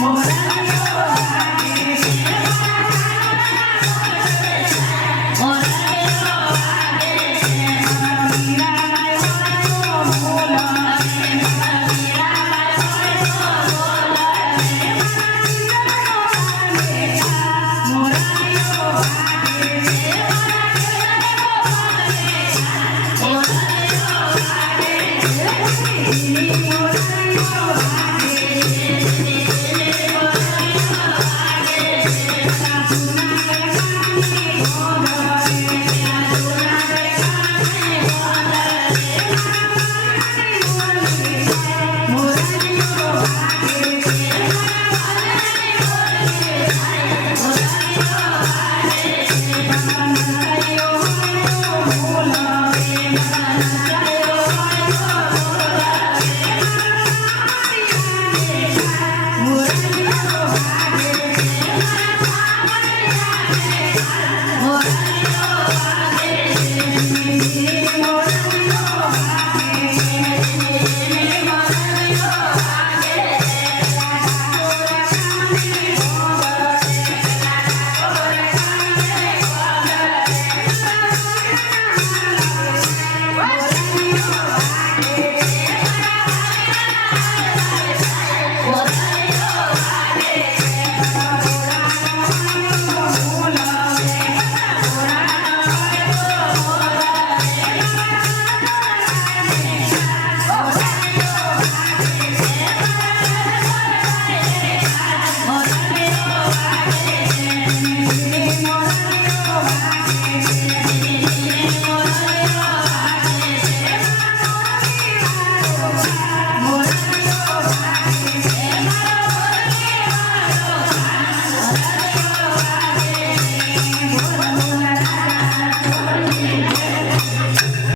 Vamos Thanks.